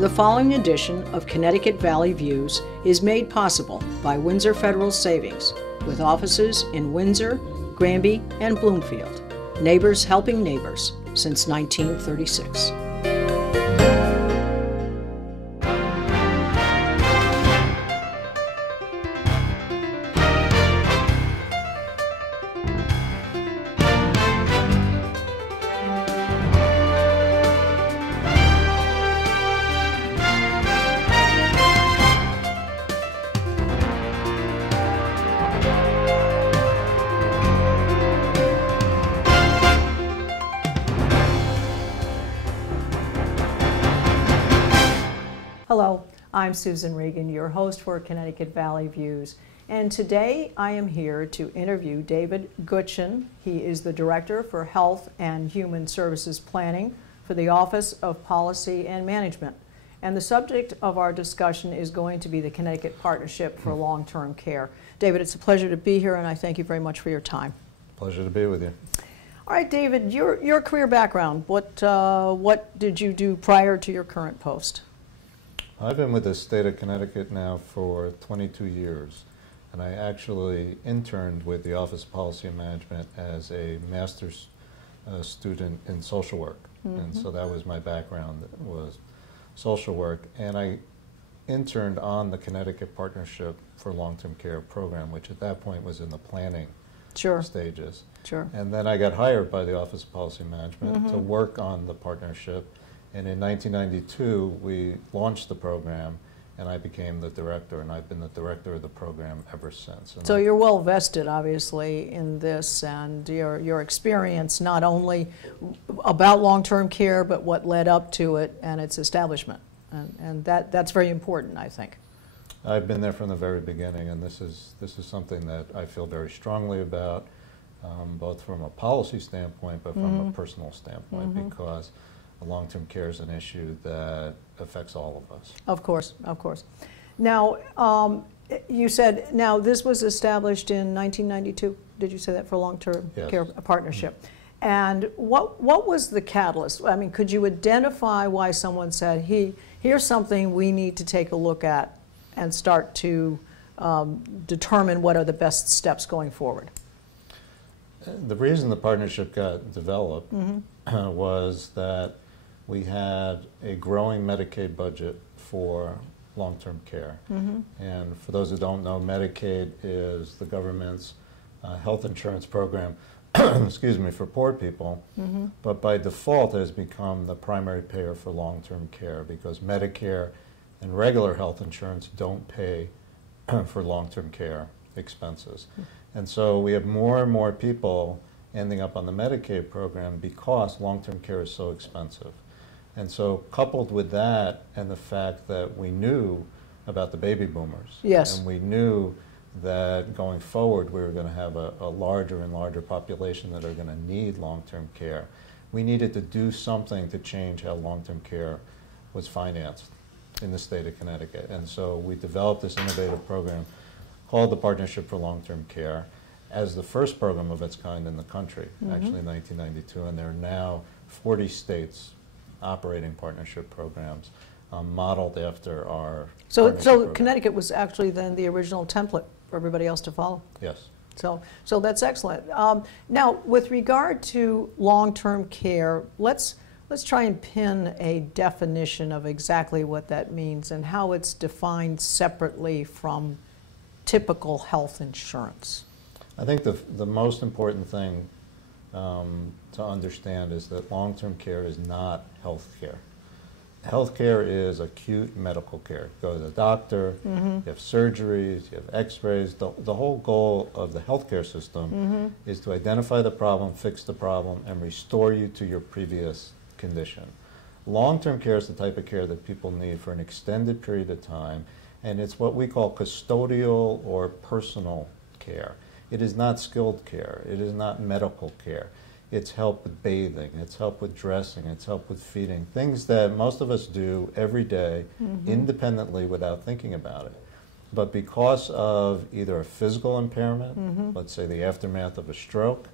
The following edition of Connecticut Valley Views is made possible by Windsor Federal Savings, with offices in Windsor, Granby, and Bloomfield. Neighbors helping neighbors since 1936. Hello, I'm Susan Regan, your host for Connecticut Valley Views, and today I am here to interview David Guttchen. He is the Director for Health and Human Services Planning for the Office of Policy and Management. And the subject of our discussion is going to be the Connecticut Partnership for Long-Term Care. David, it's a pleasure to be here, and I thank you very much for your time. Pleasure to be with you. All right, David, your career background, what did you do prior to your current post? I've been with the state of Connecticut now for 22 years, and I actually interned with the Office of Policy and Management as a master's student in social work. And so that was my background, was social work. And I interned on the Connecticut Partnership for Long-Term Care program, which at that point was in the planning stages. And then I got hired by the Office of Policy and Management to work on the partnership. And in 1992, we launched the program, and I became the director, and I've been the director of the program ever since. And so you're well vested, obviously, in this, and your experience not only about long-term care, but what led up to it and its establishment. And that's very important, I think. I've been there from the very beginning, and this is something that I feel very strongly about, both from a policy standpoint, but from a personal standpoint, because long-term care is an issue that affects all of us. Of course, of course. Now, you said, now this was established in 1992, did you say that, for long-term care partnership? And what was the catalyst? I mean, could you identify why someone said, here's something we need to take a look at and start to determine what are the best steps going forward? The reason the partnership got developed was that we had a growing Medicaid budget for long-term care. And for those who don't know, Medicaid is the government's health insurance program, excuse me, for poor people. But by default, it has become the primary payer for long-term care because Medicare and regular health insurance don't pay for long-term care expenses. And so we have more and more people ending up on the Medicaid program because long-term care is so expensive. And so coupled with that and the fact that we knew about the baby boomers, and we knew that going forward we were going to have a larger and larger population that are going to need long-term care, we needed to do something to change how long-term care was financed in the state of Connecticut. And so we developed this innovative program called the Partnership for Long-Term Care as the first program of its kind in the country, actually in 1992, and there are now 40 states operating partnership programs modeled after our So Connecticut was actually then the original template for everybody else to follow? Yes. So that's excellent. Now, with regard to long-term care, let's try and pin a definition of exactly what that means and how it's defined separately from typical health insurance. I think the most important thing to understand is that long-term care is not health care. Health care is acute medical care. You go to the doctor, you have surgeries, you have x-rays. The whole goal of the healthcare system is to identify the problem, fix the problem, and restore you to your previous condition. Long-term care is the type of care that people need for an extended period of time, and it's what we call custodial or personal care. It is not skilled care. It is not medical care. It's help with bathing. It's help with dressing. It's help with feeding. Things that most of us do every day independently without thinking about it. But because of either a physical impairment, let's say the aftermath of a stroke,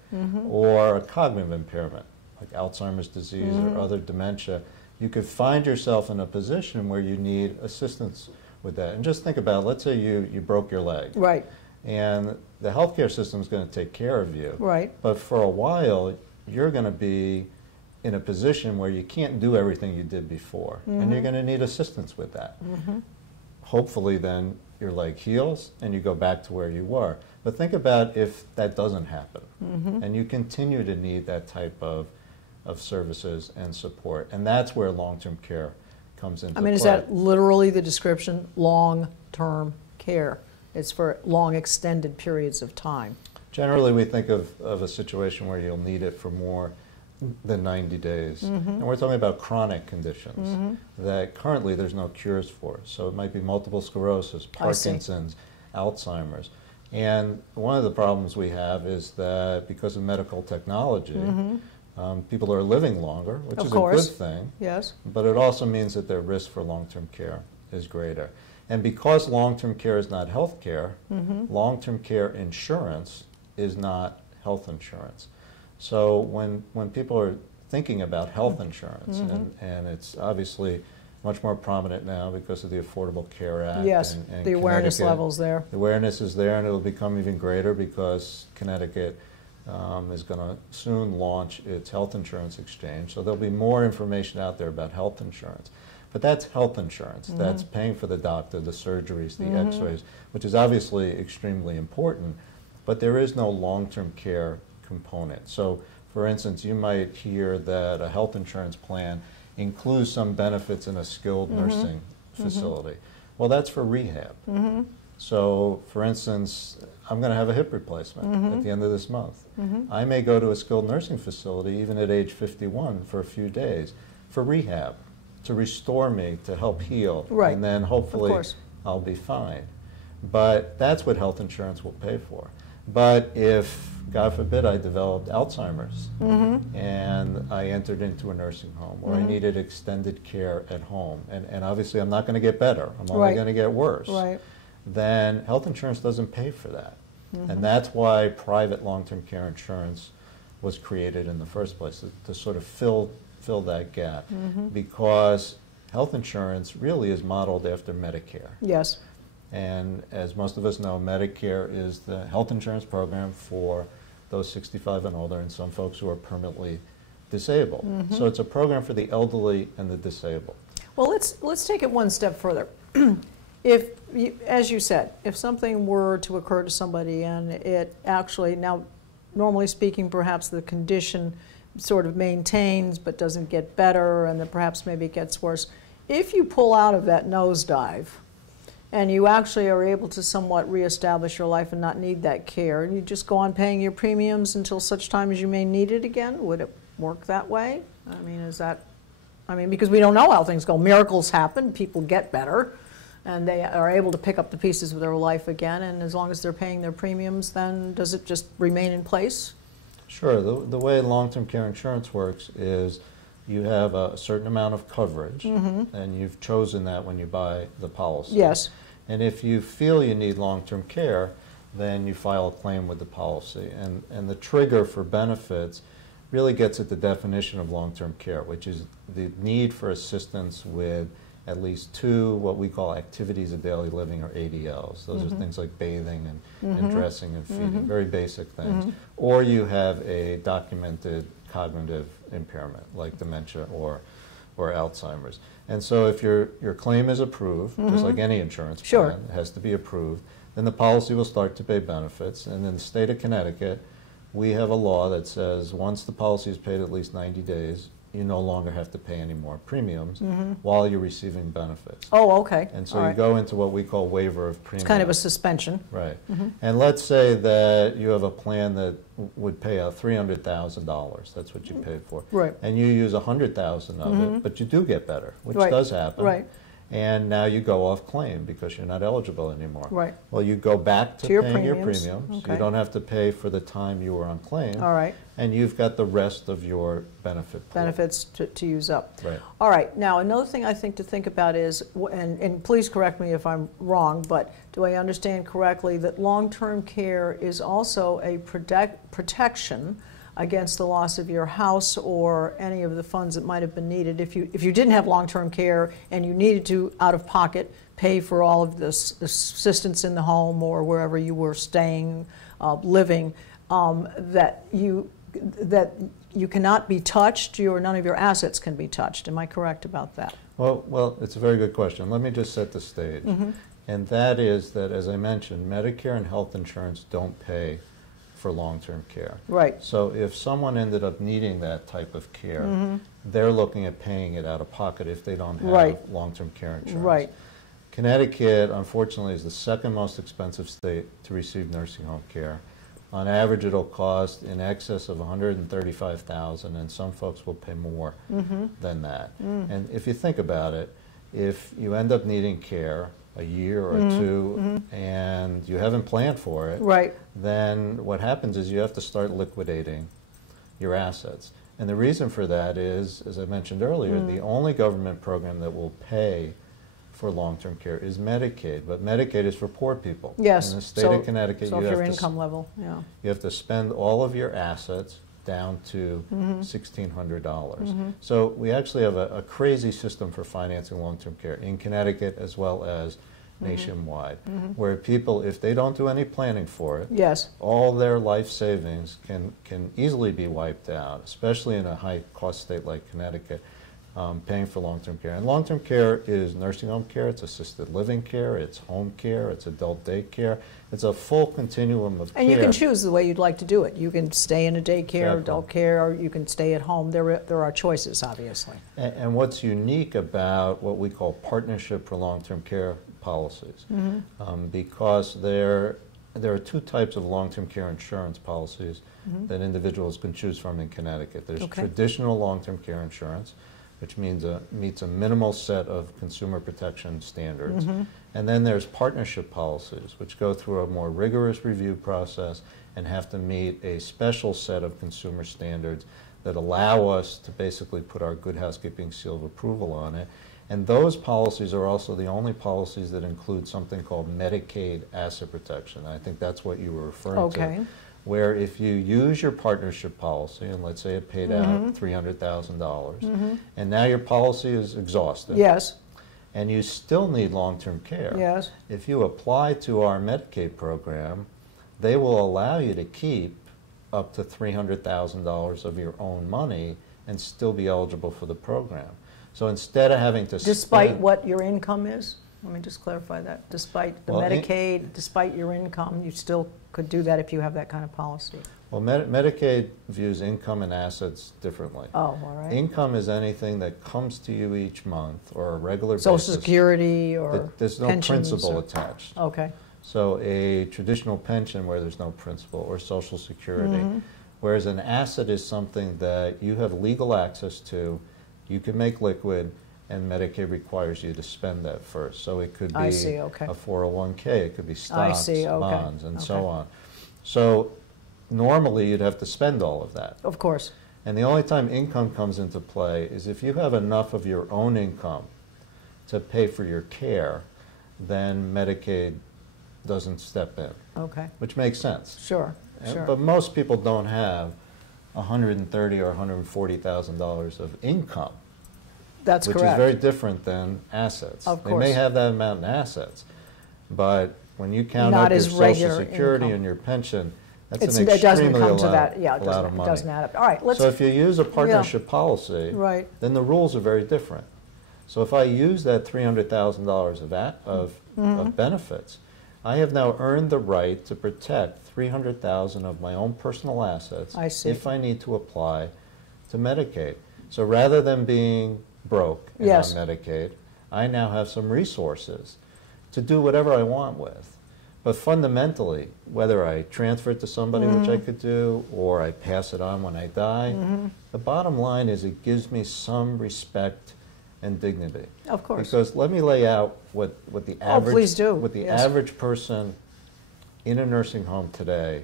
or a cognitive impairment, like Alzheimer's disease or other dementia, you could find yourself in a position where you need assistance with that. And just think about it. Let's say you broke your leg. Right. And the healthcare system is going to take care of you. Right. But for a while, you're going to be in a position where you can't do everything you did before. And you're going to need assistance with that. Hopefully then your leg heals and you go back to where you were. But think about if that doesn't happen and you continue to need that type of services and support. And that's where long-term care comes into play. Is that literally the description? Long-term care. It's for long extended periods of time. Generally, we think of a situation where you'll need it for more than 90 days. And we're talking about chronic conditions that currently there's no cures for. So it might be multiple sclerosis, Parkinson's, Alzheimer's. And one of the problems we have is that because of medical technology, people are living longer, which is a good thing. Yes. But it also means that their risk for long-term care is greater. And because long-term care is not health care, long-term care insurance is not health insurance. So when people are thinking about health insurance, and it's obviously much more prominent now because of the Affordable Care Act. Yes, and the awareness levels there. The awareness is there, and it'll become even greater because Connecticut is going to soon launch its health insurance exchange. So there'll be more information out there about health insurance. But that's health insurance. That's paying for the doctor, the surgeries, the x-rays, which is obviously extremely important, but there is no long-term care component. So, for instance, you might hear that a health insurance plan includes some benefits in a skilled nursing facility. Well, that's for rehab. So, for instance, I'm going to have a hip replacement at the end of this month. I may go to a skilled nursing facility even at age 51 for a few days for rehab, to restore me, to help heal, and then hopefully I'll be fine. But that's what health insurance will pay for. But if, God forbid, I developed Alzheimer's and I entered into a nursing home, or I needed extended care at home, and obviously I'm not going to get better, I'm only going to get worse, then health insurance doesn't pay for that. And that's why private long-term care insurance was created in the first place, to sort of fill that gap, because health insurance really is modeled after Medicare. Yes. And as most of us know, Medicare is the health insurance program for those 65 and older, and some folks who are permanently disabled. So it's a program for the elderly and the disabled. Well, let's take it one step further. If, as you said, if something were to occur to somebody and it actually, now normally speaking, perhaps the condition sort of maintains but doesn't get better, and then perhaps maybe it gets worse. If you pull out of that nosedive and you actually are able to somewhat reestablish your life and not need that care, and you just go on paying your premiums until such time as you may need it again, would it work that way? Because we don't know how things go. Miracles happen, people get better, and they are able to pick up the pieces of their life again, and as long as they're paying their premiums, then does it just remain in place? Sure. The way long-term care insurance works is you have a certain amount of coverage, and you've chosen that when you buy the policy. Yes. And if you feel you need long-term care, then you file a claim with the policy. And the trigger for benefits really gets at the definition of long-term care, which is the need for assistance with at least 2 what we call activities of daily living, or ADLs. Those are things like bathing and dressing and feeding, very basic things. Or you have a documented cognitive impairment like dementia or Alzheimer's. And so if your claim is approved, just like any insurance plan, it has to be approved, then the policy will start to pay benefits. And in the state of Connecticut, we have a law that says once the policy is paid at least 90 days, you no longer have to pay any more premiums while you're receiving benefits. Oh, okay. And so you go into what we call waiver of premium. It's kind of a suspension. Right. And let's say that you have a plan that would pay out $300,000. That's what you paid for. Right. And you use $100,000 of it, but you do get better, which does happen. Right. And now you go off claim because you're not eligible anymore. Right. Well, you go back to paying your premiums. Okay. You don't have to pay for the time you were on claim. All right. And you've got the rest of your benefit pool. Benefits to use up. Right. All right. Now, another thing I think to think about is, and please correct me if I'm wrong, but do I understand correctly that long-term care is also a protection against the loss of your house or any of the funds that might have been needed if you didn't have long-term care and you needed to, out of pocket, pay for all of this assistance in the home or wherever you were staying, living, that you cannot be touched, none of your assets can be touched. Am I correct about that? Well, it's a very good question. Let me just set the stage. And that is that, as I mentioned, Medicare and health insurance don't pay for long-term care. Right. So if someone ended up needing that type of care, they're looking at paying it out of pocket if they don't have long-term care insurance. Right. Connecticut, unfortunately, is the second most expensive state to receive nursing home care. On average, it'll cost in excess of $135,000, and some folks will pay more than that. And if you think about it, if you end up needing care a year or two and you haven't planned for it, then what happens is you have to start liquidating your assets. And the reason for that is, as I mentioned earlier, the only government program that will pay for long-term care is Medicaid, but Medicaid is for poor people. Yes. In the state of Connecticut, so you if have your to income level, you have to spend all of your assets down to $1,600. So we actually have a crazy system for financing long-term care in Connecticut as well as nationwide, where people, if they don't do any planning for it, all their life savings can easily be wiped out, especially in a high-cost state like Connecticut. Paying for long-term care. And long-term care is nursing home care, it's assisted living care, it's home care, it's adult day care. It's a full continuum of care. And you can choose the way you'd like to do it. You can stay in a daycare, adult care, or you can stay at home. There are choices, obviously. And what's unique about what we call partnership for long-term care policies, because there are two types of long-term care insurance policies that individuals can choose from in Connecticut. There's traditional long-term care insurance, which means meets a minimal set of consumer protection standards. And then there's partnership policies, which go through a more rigorous review process and have to meet a special set of consumer standards that allow us to basically put our good housekeeping seal of approval on it. And those policies are also the only policies that include something called Medicaid asset protection. I think that's what you were referring to. Where if you use your partnership policy, and let's say it paid out $300,000, and now your policy is exhausted, and you still need long-term care, if you apply to our Medicaid program, they will allow you to keep up to $300,000 of your own money and still be eligible for the program. So instead of having to Despite what your income is? Let me just clarify that. Despite the Medicaid, despite your income, you still could do that if you have that kind of policy. Well, Medicaid views income and assets differently. Oh, all right. Income is anything that comes to you each month or a regular basis. Social Security or there's no principal attached. Okay. So a traditional pension where there's no principal, or Social Security. Whereas an asset is something that you have legal access to, you can make liquid, and Medicaid requires you to spend that first. So it could be a 401k, it could be stocks, bonds, and so on. So normally you'd have to spend all of that. Of course. And the only time income comes into play is if you have enough of your own income to pay for your care, then Medicaid doesn't step in. Okay. Which makes sense. Sure. But most people don't have $130,000 or $140,000 of income. That's correct. Which is very different than assets. Of course. They may have that amount in assets, but when you count up your Social Security and your pension, that's an extremely lot of money. It doesn't add up. All right, so if you use a partnership policy, then the rules are very different. So if I use that $300,000 of benefits, I have now earned the right to protect $300,000 of my own personal assets if I need to apply to Medicaid. So rather than being broke and on Medicaid, I now have some resources to do whatever I want with. But fundamentally, whether I transfer it to somebody, which I could do, or I pass it on when I die, the bottom line is it gives me some respect and dignity. Of course. Because let me lay out what the average person in a nursing home today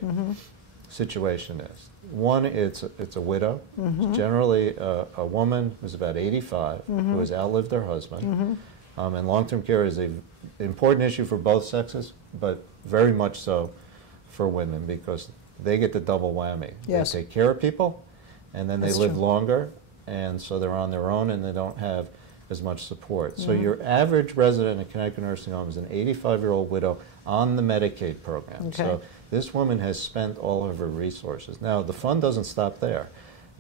situation is. One, it's a widow. It's generally a woman who's about 85 who has outlived her husband. And long-term care is an important issue for both sexes, but very much so for women because they get the double whammy. Yes. They take care of people, and then That's they live true. longer, and so they're on their own, and they don't have as much support. So your average resident in a Connecticut nursing home is an 85-year-old widow on the Medicaid program. Okay. So this woman has spent all of her resources. Now, the fund doesn't stop there.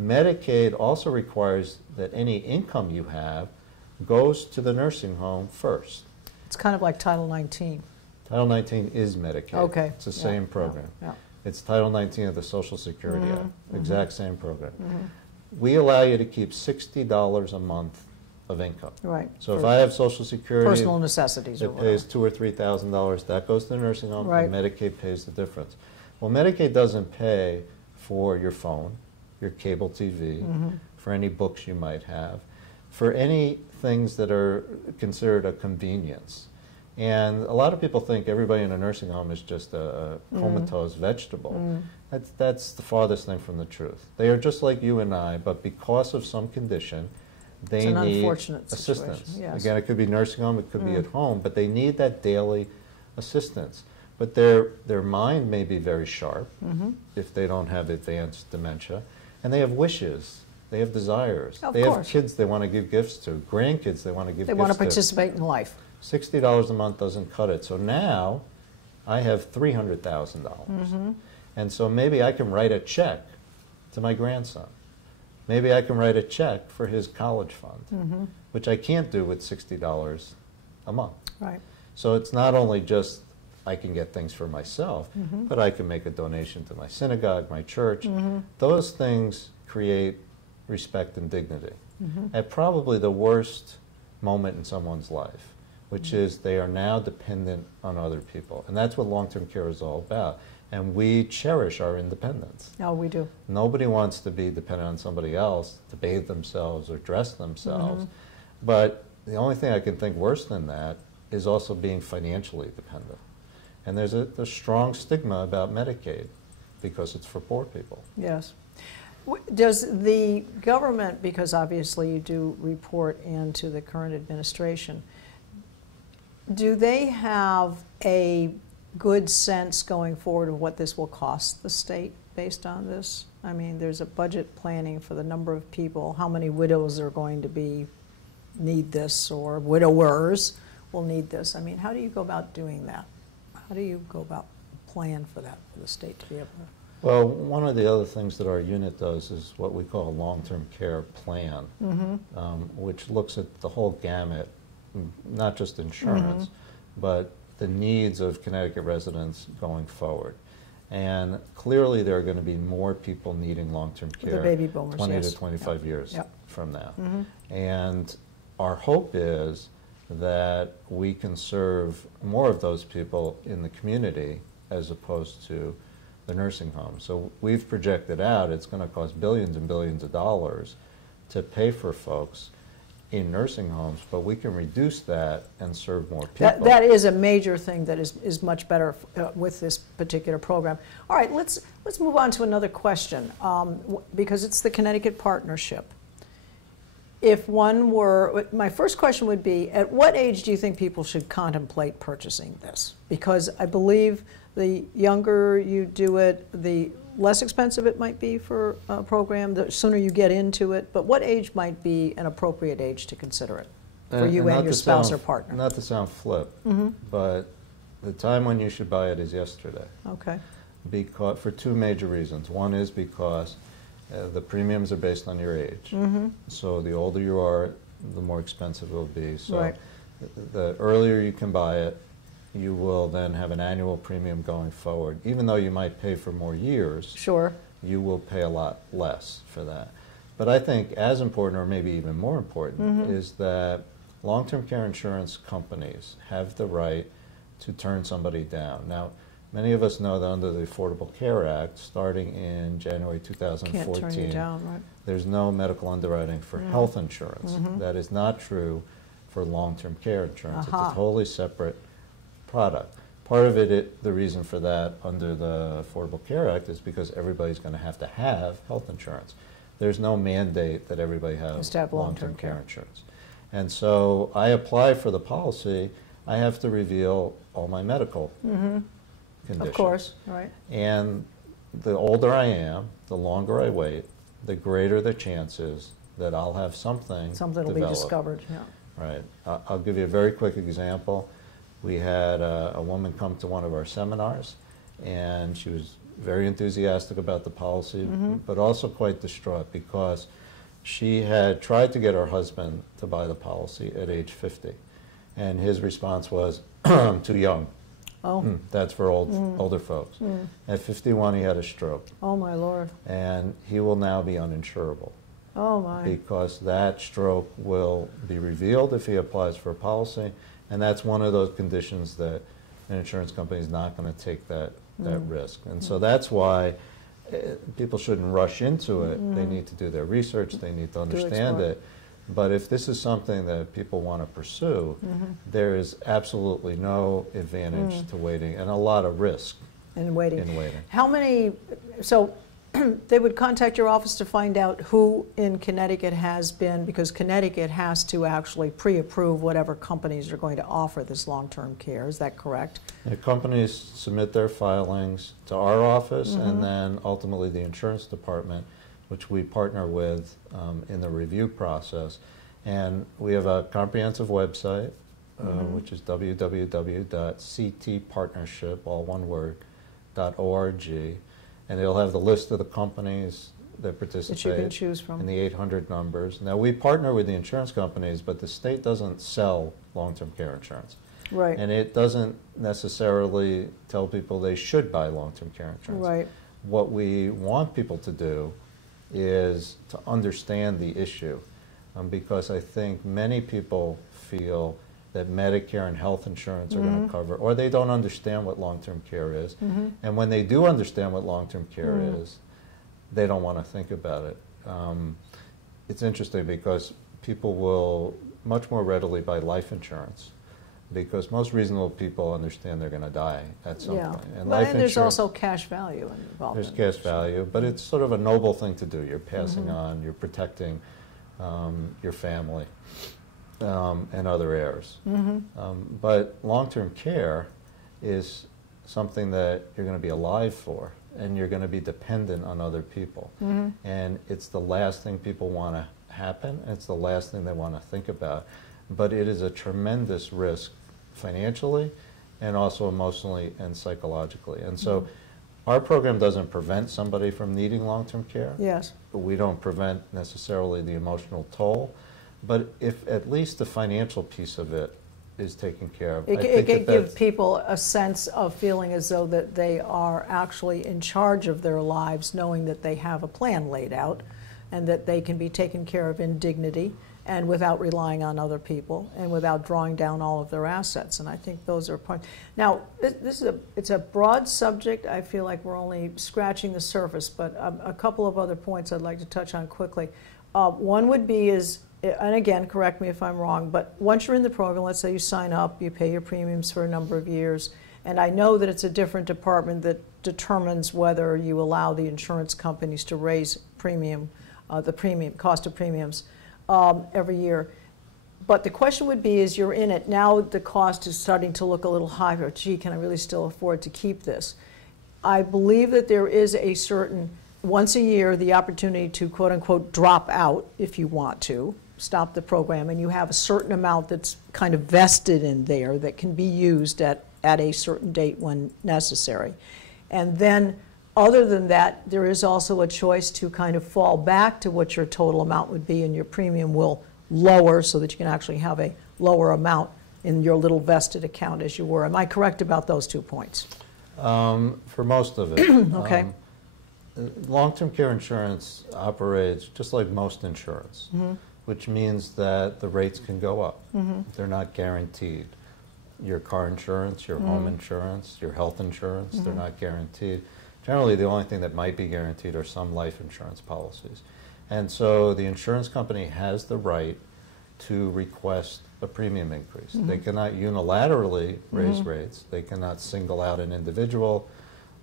Medicaid also requires that any income you have goes to the nursing home first. It's kind of like Title 19. Title 19 is Medicaid. Okay. It's the Yeah, same program. Yeah. It's Title 19 of the Social Security Act. Exact same program. Mm-hmm. We allow you to keep $60 a month of income. Right. So if For I have Social Security personal necessities or that whatever. pays $2,000 or $3,000, that goes to the nursing home, Right. and Medicaid pays the difference. Well, Medicaid doesn't pay for your phone, your cable TV, for any books you might have, for any things that are considered a convenience. And a lot of people think everybody in a nursing home is just a comatose vegetable. That's the farthest thing from the truth. They are just like you and I, but because of some condition, they It's an need unfortunate situation, assistance. yes. Again, it could be nursing home, it could be at home, but they need that daily assistance. But their mind may be very sharp if they don't have advanced dementia, and they have wishes. They have desires. Of they course. have kids they want to give gifts to, grandkids they want to give They gifts want to to. participate in life. $60 a month doesn't cut it. So now I have $300,000. And so maybe I can write a check to my grandson. Maybe I can write a check for his college fund, which I can't do with $60 a month. Right. So it's not only just I can get things for myself, but I can make a donation to my synagogue, my church. Those things create respect and dignity. At probably the worst moment in someone's life, which is they are now dependent on other people. And that's what long-term care is all about. And we cherish our independence. Oh, we do. Nobody wants to be dependent on somebody else to bathe themselves or dress themselves. But the only thing I can think worse than that is also being financially dependent. And there's a strong stigma about Medicaid because it's for poor people. Yes. Does the government, because obviously you do report into the current administration, do they have a good sense going forward of what this will cost the state based on this? I mean, there's a budget planning for the number of people, how many widows are going to need this, or widowers will need this. I mean, how do you go about doing that? How do you go about plan for that, for the state to be able to? Well, one of the other things that our unit does is what we call a long-term care plan, which looks at the whole gamut, not just insurance, but the needs of Connecticut residents going forward. And clearly there are going to be more people needing long-term care The baby boomers, 20 yes. to 25 years Yep. from now. And our hope is that we can serve more of those people in the community as opposed to the nursing home. So we've projected out it's going to cost billions and billions of dollars to pay for folks in nursing homes, but we can reduce that and serve more people. That is a major thing that is much better with this particular program. All right, let's move on to another question, because it's the Connecticut Partnership. If one were, my first question would be, at what age do you think people should contemplate purchasing this? Because I believe the younger you do it, the less expensive it might be for a program, the sooner you get into it. But what age might be an appropriate age to consider it for you and your spouse or partner? Not to sound flip, but the time when you should buy it is yesterday. Okay. Because, for two major reasons. One is because the premiums are based on your age. So the older you are, the more expensive it will be. So Right. the earlier you can buy it, you will then have an annual premium going forward. Even though you might pay for more years, Sure. you will pay a lot less for that. But I think as important, or maybe even more important, is that long-term care insurance companies have the right to turn somebody down. Now, many of us know that under the Affordable Care Act, starting in January 2014, Can't turn you down, right? there's no medical underwriting for health insurance. That is not true for long-term care insurance. It's a totally separate product. Part of it, the reason for that under the Affordable Care Act is because everybody's going to have health insurance. There's no mandate that everybody has have long-term long-term care care. insurance. And so I apply for the policy, I have to reveal all my medical conditions. Of course, right. And the older I am, the longer I wait, the greater the chances that I'll have something will be discovered. Yeah. Right. I'll give you a very quick example. We had a woman come to one of our seminars, and she was very enthusiastic about the policy, but also quite distraught because she had tried to get her husband to buy the policy at age 50, and his response was, "I'm too young. Oh. That's for older folks." At 51, he had a stroke. Oh, my Lord. And he will now be uninsurable. Oh, my. Because that stroke will be revealed if he applies for a policy, and that's one of those conditions that an insurance company is not going to take that risk. And so that's why people shouldn't rush into it. They need to do their research, they need to understand it. But if this is something that people want to pursue, there is absolutely no advantage to waiting, and a lot of risk in waiting. How many, so they would contact your office to find out who in Connecticut has been, because Connecticut has to actually pre-approve whatever companies are going to offer this long-term care. Is that correct? The companies submit their filings to our office, and then ultimately the insurance department, which we partner with in the review process. And we have a comprehensive website, which is www.ctpartnership, all one word, .org. And it'll have the list of the companies that participate that you can choose from, and the 800 numbers. Now, we partner with the insurance companies, but the state doesn't sell long-term care insurance. Right. And it doesn't necessarily tell people they should buy long-term care insurance. Right. What we want people to do is to understand the issue, because I think many people feel that Medicare and health insurance are going to cover, or they don't understand what long-term care is. And when they do understand what long-term care is, they don't want to think about it. It's interesting because people will much more readily buy life insurance, because most reasonable people understand they're going to die at some point. And but there's also cash value involved. There's cash value, but it's sort of a noble thing to do. You're passing on, you're protecting your family. And other heirs. But long-term care is something that you're going to be alive for, and you're going to be dependent on other people. And it's the last thing people want to happen, and it's the last thing they want to think about. But it is a tremendous risk financially, and also emotionally and psychologically. And so our program doesn't prevent somebody from needing long-term care. Yes. But we don't prevent necessarily the emotional toll. But if at least the financial piece of it is taken care of, it can give people a sense of feeling as though that they are actually in charge of their lives, knowing that they have a plan laid out and that they can be taken care of in dignity and without relying on other people and without drawing down all of their assets. And I think those are points. Now, it's a broad subject. I feel like we're only scratching the surface, but a couple of other points I'd like to touch on quickly. One would be and again, correct me if I'm wrong, but once you're in the program, let's say you sign up, you pay your premiums for a number of years, and I know that it's a different department that determines whether you allow the insurance companies to raise the cost of premiums every year. But the question would be, is you're in it, now the cost is starting to look a little higher. Gee, can I really still afford to keep this? I believe that there is a certain, once a year, the opportunity to quote-unquote drop out if you want to, stop the program, and you have a certain amount that's kind of vested in there that can be used at a certain date when necessary. And then other than that, there is also a choice to kind of fall back to what your total amount would be, and your premium will lower so that you can actually have a lower amount in your little vested account as you were. Am I correct about those 2 points? For most of it. Okay. Long-term care insurance operates just like most insurance, which means that the rates can go up. They're not guaranteed. Your car insurance, your home insurance, your health insurance, they're not guaranteed. Generally, the only thing that might be guaranteed are some life insurance policies. And so the insurance company has the right to request a premium increase. They cannot unilaterally raise rates. They cannot single out an individual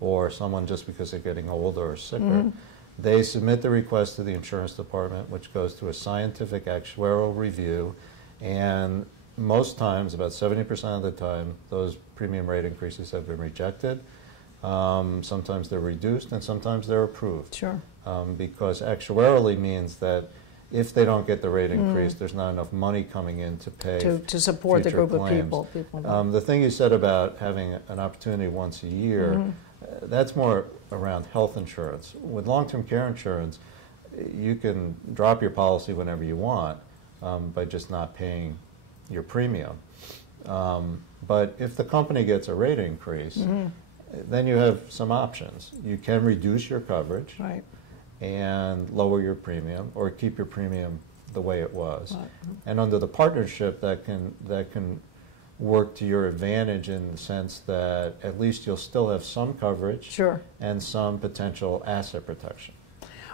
or someone just because they're getting older or sicker. They submit the request to the insurance department, which goes to a scientific actuarial review, and most times, about 70% of the time, those premium rate increases have been rejected. Sometimes they're reduced and sometimes they're approved. Sure. Because actuarially means that if they don't get the rate increase, there's not enough money coming in to pay to support the group claims. of people. The thing you said about having an opportunity once a year, that's more around health insurance. With long-term care insurance, you can drop your policy whenever you want by just not paying your premium. But if the company gets a rate increase, then you have some options. You can reduce your coverage. Right. And lower your premium or keep your premium the way it was. Right. And under the partnership, that can work to your advantage in the sense that at least you'll still have some coverage. Sure. And some potential asset protection.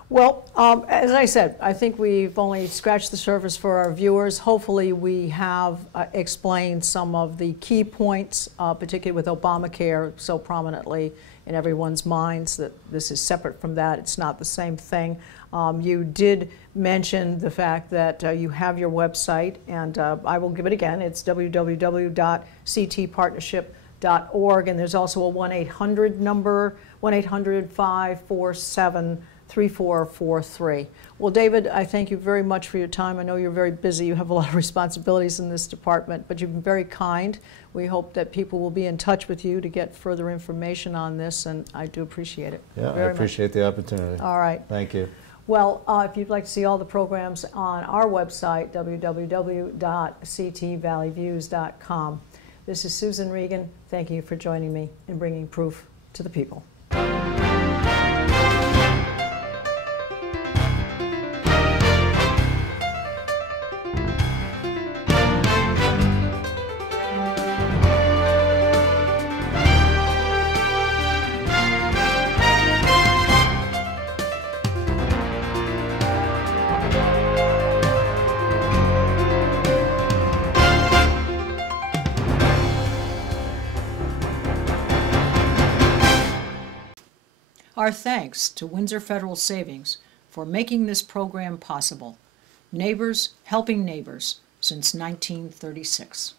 Well, as I said, I think we've only scratched the surface for our viewers. Hopefully we have explained some of the key points, particularly with Obamacare so prominently in everyone's minds, that this is separate from that. It's not the same thing. You did mention the fact that you have your website, and I will give it again. It's www.ctpartnership.org, and there's also a 1-800 number, 1-800-547-3443. Well, David, I thank you very much for your time. I know you're very busy. You have a lot of responsibilities in this department, but you've been very kind. We hope that people will be in touch with you to get further information on this, and I do appreciate it. Yeah, I appreciate the opportunity. All right. Thank you. Well, if you'd like to see all the programs on our website, www.ctvalleyviews.com. This is Susan Regan. Thank you for joining me in bringing proof to the people. Our thanks to Windsor Federal Savings for making this program possible. Neighbors helping neighbors since 1936.